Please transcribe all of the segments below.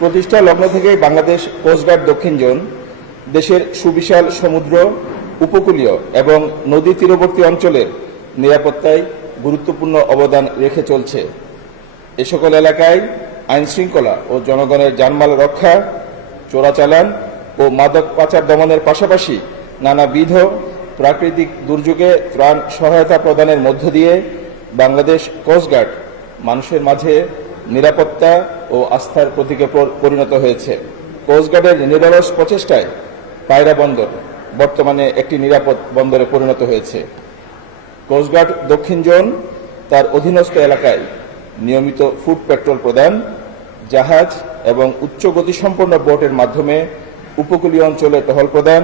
প্রতিষ্ঠা লগ্ন থেকেই বাংলাদেশ কোস্টগার্ড দক্ষিণ জোন দেশের সুবিশাল সমুদ্র, উপকূলীয় এবং নদী তীরবর্তী অঞ্চলের নিরাপত্তায় গুরুত্বপূর্ণ অবদান রেখে চলছে। এ সকল এলাকায় আইনশৃঙ্খলা ও জনগণের জানমাল রক্ষা, চোরাচালান ও মাদক পাচার দমনের পাশাপাশি নানাবিধ প্রাকৃতিক দুর্যোগে ত্রাণ সহায়তা প্রদানের মধ্য দিয়ে বাংলাদেশ কোস্টগার্ড মানুষের মাঝে নিরাপত্তা ও আস্থার প্রতীকে পরিণত হয়েছে। কোস্টগার্ডের নিরলস প্রচেষ্টায় পায়রা বন্দর বর্তমানে একটি নিরাপদ বন্দরে পরিণত হয়েছে। কোস্টগার্ড দক্ষিণ জোন তার অধীনস্থ এলাকায় নিয়মিত ফুড পেট্রোল প্রদান, জাহাজ এবং উচ্চ গতিসম্পন্ন বোটের মাধ্যমে উপকূলীয় অঞ্চলে টহল প্রদান,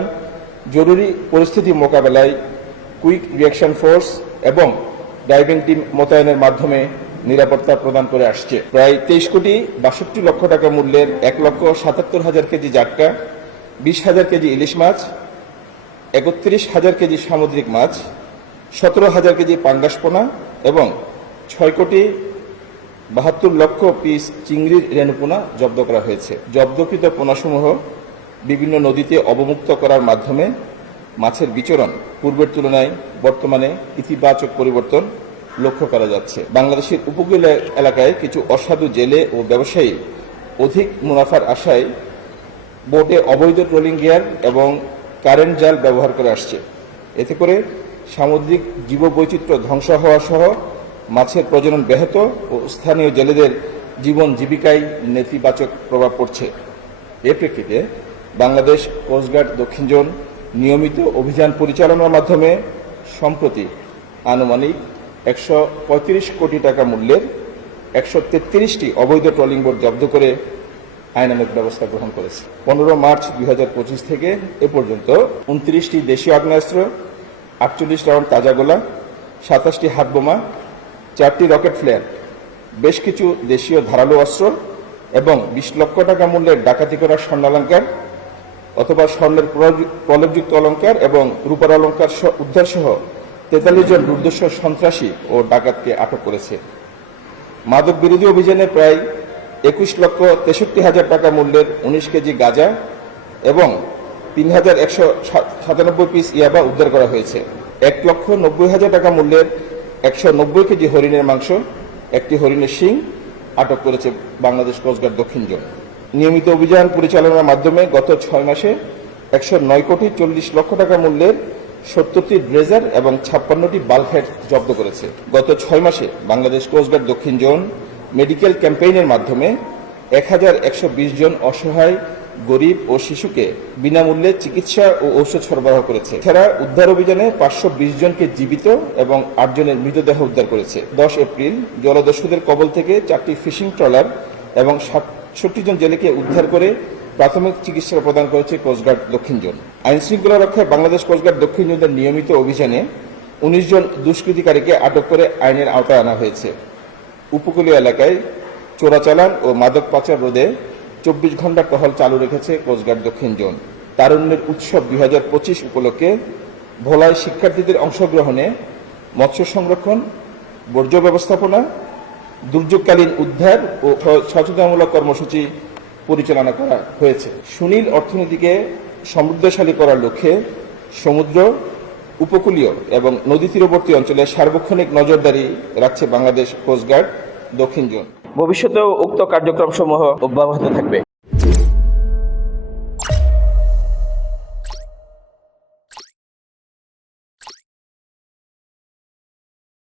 জরুরি পরিস্থিতি মোকাবেলায় কুইক রিঅ্যাকশন ফোর্স এবং ডাইভিং টিম মোতায়েনের মাধ্যমে নিরাপত্তা প্রদান করে আসছে। প্রায় 23 কোটি 62 লক্ষ টাকা মূল্যের 1,77,000 কেজি জাটকা, 20,000 কেজি ইলিশ মাছ, 31,000 কেজি সামুদ্রিক মাছ, 17,000 কেজি পাঙ্গাস পোনা এবং 6 কোটি 72 লক্ষ পিস চিংড়ির রেণুপোনা জব্দ করা হয়েছে। জব্দকৃত পোনাসমূহ বিভিন্ন নদীতে অবমুক্ত করার মাধ্যমে মাছের বিচরণ পূর্বের তুলনায় বর্তমানে ইতিবাচক পরিবর্তন লক্ষ্য করা যাচ্ছে। বাংলাদেশের উপকূলীয় এলাকায় কিছু অসাধু জেলে ও ব্যবসায়ী অধিক মুনাফার আশায় বোটে অবৈধ ট্রলিং গিয়ার এবং কারেন্ট জাল ব্যবহার করে আসছে। এতে করে সামুদ্রিক জীববৈচিত্র্য ধ্বংস হওয়া সহ মাছের প্রজনন ব্যাহত ও স্থানীয় জেলেদের জীবন জীবিকায় নেতিবাচক প্রভাব পড়ছে। এ প্রেক্ষিতে বাংলাদেশ কোস্টগার্ড দক্ষিণ জোন নিয়মিত অভিযান পরিচালনার মাধ্যমে সম্প্রতি আনুমানিক 135 কোটি টাকা মূল্যের 133টি অবৈধ ট্রলিং বোট জব্দ করে আইনানুগ ব্যবস্থা গ্রহণ করেছে। 15 মার্চ 2025 থেকে এ পর্যন্ত 29টি দেশীয় আগ্নেয়াস্ত্র, 48 রাউন্ড তাজা গোলা, 27টি হাতবোমা, 4টি রকেট ফ্লেয়ার, বেশ কিছু দেশীয় ধারালো অস্ত্র এবং 20 লক্ষ টাকা মূল্যের ডাকাতি করা স্বর্ণালঙ্কার অথবা স্বর্ণের প্রলেপযুক্ত অলঙ্কার এবং রূপার অলঙ্কার উদ্ধার সহ 43 জন দুর্ধর্ষ সন্ত্রাসী ও ডাকাতকে আটক করেছে। মাদক বিরোধী অভিযানে প্রায় 21,63,000 টাকা মূল্যের 19 কেজি গাঁজা এবং 3,197 পিস ইয়াবা উদ্ধার করা হয়েছে। 1,90,000 টাকা মূল্যের 190 কেজি হরিণের মাংস, একটি হরিণের শিং আটক করেছে বাংলাদেশ কোস্টগার্ড দক্ষিণ জোন। নিয়মিত অভিযান পরিচালনার মাধ্যমে গত 6 মাসে 109 কোটি 40 লক্ষ টাকা মূল্যের 70টি ড্রেজার এবং 56টি বাল্কহেড জব্দ করেছে। গত 6 মাসে বাংলাদেশ কোস্টগার্ড দক্ষিণ জোন মেডিকেল ক্যাম্পেইনের মাধ্যমে 1,120 জন অসহায় গরিব ও শিশুকে বিনামূল্যে চিকিৎসা ও ঔষধ সরবরাহ করেছে। এছাড়া উদ্ধার অভিযানে 520 জনকে জীবিত এবং 8 জনের মৃতদেহ উদ্ধার করেছে। 10 এপ্রিল জলদস্যুদের কবল থেকে 4টি ফিশিং ট্রলার এবং 67 জন জেলেকে উদ্ধার করে প্রাথমিক চিকিৎসা প্রদান করেছে কোস্টগার্ড দক্ষিণ জোন। আইন শৃঙ্খলা রক্ষায় বাংলাদেশ কোস্টগার্ড দক্ষিণ জোনের নিয়মিত অভিযানে 19 জন দুষ্কৃতিকারীকে আটক করে আইনের আওতায় আনা হয়েছে। উপকূলীয় এলাকায় চোরাচালান ও মাদক পাচার রোধে 24 ঘণ্টা টহল চালু রেখেছে কোস্টগার্ড দক্ষিণ জোন। তারুণ্যের উৎসব 2025 উপলক্ষে ভোলায় শিক্ষার্থীদের অংশগ্রহণে মৎস্য সংরক্ষণ, বর্জ্য ব্যবস্থাপনা, দুর্যোগকালীন উদ্ধার ও সচেতনমূলক কর্মসূচি পরিচালনা করা হয়েছে। সুনীল অর্থনীতিকে সমৃদ্ধশালী করার লক্ষ্যে সমুদ্র, উপকূলীয় এবং নদী তীরবর্তী অঞ্চলে সার্বক্ষণিক নজরদারি রাখছে বাংলাদেশ কোস্টগার্ড দক্ষিণ জোন। ভবিষ্যতেও উক্ত কার্যক্রমসমূহ অব্যাহত থাকবে।